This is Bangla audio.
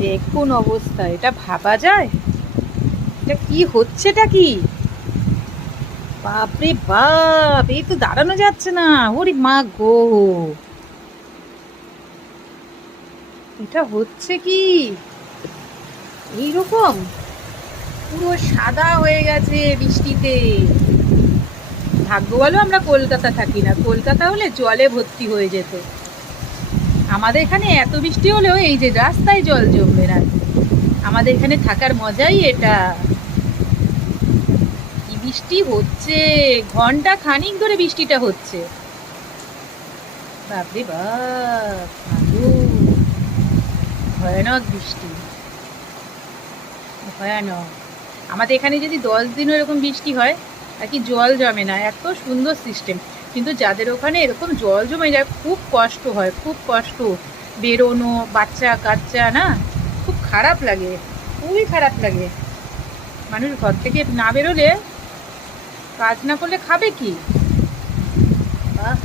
দেখুন অবস্থা, এটা ভাবা যায়? এটা কি হচ্ছেটা কি? বাপরে বাপ, এই তো দাঁড়ানো যাচ্ছে না। ওরে মা গো, এটা হচ্ছে কি এইরকম? পুরো সাদা হয়ে গেছে বৃষ্টিতে। ভাগ্য ভালো আমরা কলকাতা থাকি না, কলকাতা হলে জলে ভর্তি হয়ে যেত। আমাদের এখানে এত বৃষ্টি হলেও এই যে রাস্তায় জল জমবে না। আমাদের এখানে থাকার মজাই এটা। কি বৃষ্টি হচ্ছে! ঘন্টা খানিক ধরে বৃষ্টিটা হচ্ছে। বাপরে বাপ, ভালো ভয়ানক বৃষ্টি, ভয়ানক। আমাদের এখানে যদি 10 দিনও এরকম বৃষ্টি হয় আর কি, জল জমে না, এত সুন্দর সিস্টেম। কিন্তু যাদের ওখানে এরকম জল জমে যায় খুব কষ্ট হয়, খুব কষ্ট। বেরোনো, বাচ্চা কাচ্চা না, খুব খারাপ লাগে, খুবই খারাপ লাগে। মানুষ ঘর থেকে না বেরোলে, কাজ না করলে খাবে কি? বাহ!